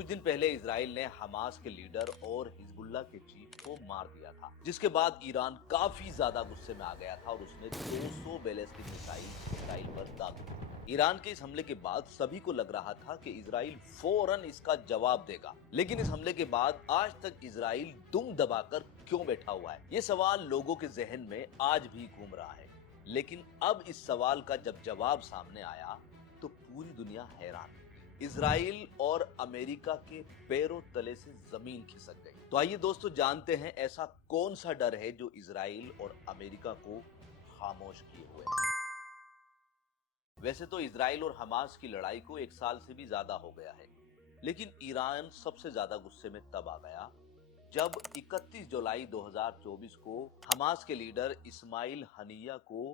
कुछ दिन पहले इजराइल ने हमास के लीडर और हिजबुल्लाह के चीफ को मार दिया था, जिसके बाद ईरान काफी ज्यादा गुस्से में आ गया था और उसने 200 बैलिस्टिक मिसाइल इजराइल पर दाग दी। ईरान के इस हमले के बाद सभी को लग रहा था कि इजराइल फौरन इसका जवाब देगा, लेकिन इस हमले के बाद आज तक इजराइल दुम दबाकर क्यों बैठा हुआ है, ये सवाल लोगों के जहन में आज भी घूम रहा है। लेकिन अब इस सवाल का जब जवाब सामने आया तो पूरी दुनिया हैरान। इजराइल और अमेरिका के पैरों तले से जमीन खिसक गई। तो आइए दोस्तों जानते हैं ऐसा कौन सा डर है जो इजराइल और अमेरिका को खामोश किए हुए है। वैसे तो इजराइल और हमास की लड़ाई को 1 साल से भी ज्यादा हो गया है, लेकिन ईरान सबसे ज्यादा गुस्से में तब आ गया जब 31 जुलाई 2024 को हमास के लीडर इस्माइल हनिया को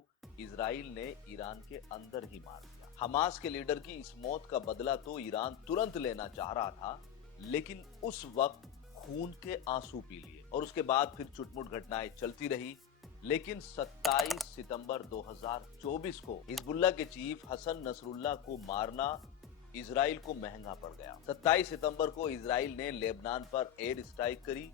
इजराइल ने ईरान के अंदर ही मार दिया। हमास के लीडर की इस मौत का बदला तो ईरान तुरंत लेना चाह रहा था, लेकिन उस वक्त खून के आंसू पी लिए और उसके बाद फिर चुटमुट घटनाएं चलती रही। लेकिन 27 सितंबर 2024 को हिजबुल्लाह के चीफ हसन नसरुल्लाह को मारना इजराइल को महंगा पड़ गया। 27 सितंबर को इजराइल ने लेबनान पर एयर स्ट्राइक करी,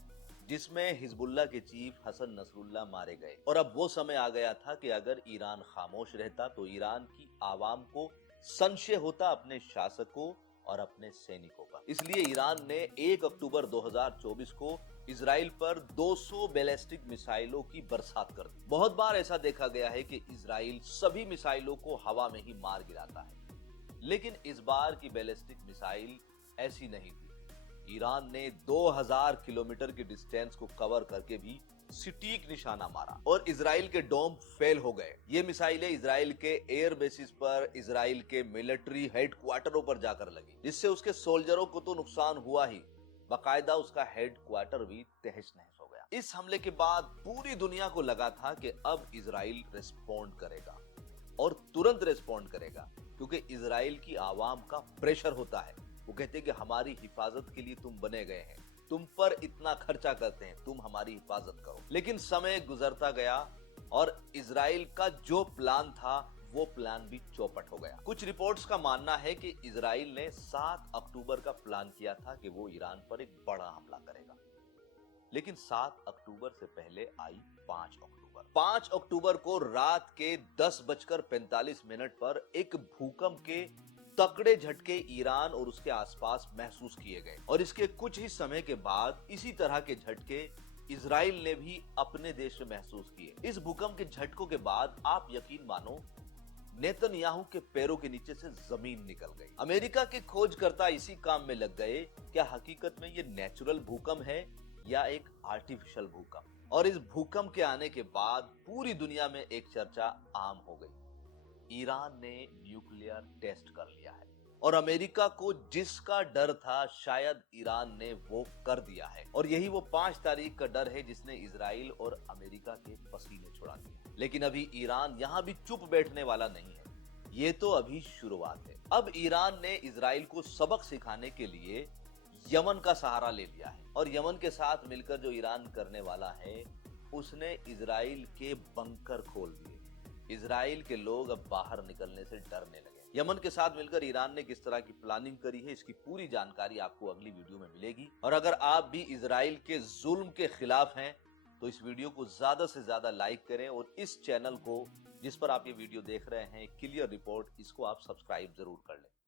जिसमें हिजबुल्लाह के चीफ हसन नसरुल्लाह मारे गए। और अब वो समय आ गया था कि अगर ईरान खामोश रहता तो ईरान की आवाम को संशय होता अपने शासकों और अपने सैनिकों का। इसलिए ईरान ने 1 अक्टूबर 2024 को इजराइल पर 200 बैलिस्टिक मिसाइलों की बरसात कर दी। बहुत बार ऐसा देखा गया है कि इजराइल सभी मिसाइलों को हवा में ही मार गिराता है, लेकिन इस बार की बैलिस्टिक मिसाइल ऐसी नहीं थी। ईरान ने 2000 किलोमीटर की डिस्टेंस को कवर करके भी सटीक निशाना मारा और इजराइल के डोम फेल हो गए। ये मिसाइलें इजराइल के एयर बेसिस पर, इजराइल के मिलिट्री हेडक्वार्टरों पर जाकर लगी, जिससे उसके सोल्जरों को तो नुकसान हुआ ही, बाकायदा उसका हेडक्वार्टर भी तहस नहस हो गया। इस हमले के बाद पूरी दुनिया को लगा था कि अब इजराइल रिस्पॉन्ड करेगा और तुरंत रिस्पॉन्ड करेगा, क्योंकि इजराइल की आवाम का प्रेशर होता है। वो कहते हैं कि हमारी हिफाजत के लिए तुम बने गए हैं, तुम पर इतना खर्चा करते हैं, तुम हमारी हिफाजत करो। लेकिन समय गुजरता गया और इजराइल का जो प्लान था वो प्लान भी चौपट हो गया। कुछ रिपोर्ट्स का मानना है कि इजराइल ने 7 अक्टूबर का प्लान किया था कि वो ईरान पर एक बड़ा हमला करेगा, लेकिन 7 अक्टूबर से पहले आई 5 अक्टूबर। 5 अक्टूबर को रात के 10:45 पर एक भूकंप के तकड़े झटके ईरान और उसके आसपास महसूस किए गए और इसके कुछ ही समय के बाद इसी तरह के झटके इजराइल ने भी अपने देश में महसूस किए। इस भूकंप के झटकों के बाद आप यकीन मानो नेतन्याहू के पैरों के नीचे से जमीन निकल गई। अमेरिका के खोजकर्ता इसी काम में लग गए, क्या हकीकत में ये नेचुरल भूकंप है या एक आर्टिफिशियल भूकंप। और इस भूकंप के आने के बाद पूरी दुनिया में एक चर्चा आम हो गई। ईरान ने न्यूक्लियर टेस्ट कर लिया है और अमेरिका को जिसका डर था शायद ईरान ने वो कर दिया है। और यही वो 5 तारीख का डर है जिसने इजराइल और अमेरिका के पसीने छुड़ा दिए। लेकिन अभी ईरान यहाँ भी चुप बैठने वाला नहीं है, ये तो अभी शुरुआत है। अब ईरान ने इजराइल को सबक सिखाने के लिए यमन का सहारा ले लिया है और यमन के साथ मिलकर जो ईरान करने वाला है, उसने इजराइल के बंकर खोल दिए। इजराइल के लोग अब बाहर निकलने से डरने लगे। यमन के साथ मिलकर ईरान ने किस तरह की प्लानिंग करी है, इसकी पूरी जानकारी आपको अगली वीडियो में मिलेगी। और अगर आप भी इजराइल के जुल्म के खिलाफ हैं तो इस वीडियो को ज्यादा से ज्यादा लाइक करें और इस चैनल को, जिस पर आप ये वीडियो देख रहे हैं, क्लियर रिपोर्ट, इसको आप सब्सक्राइब जरूर कर लें।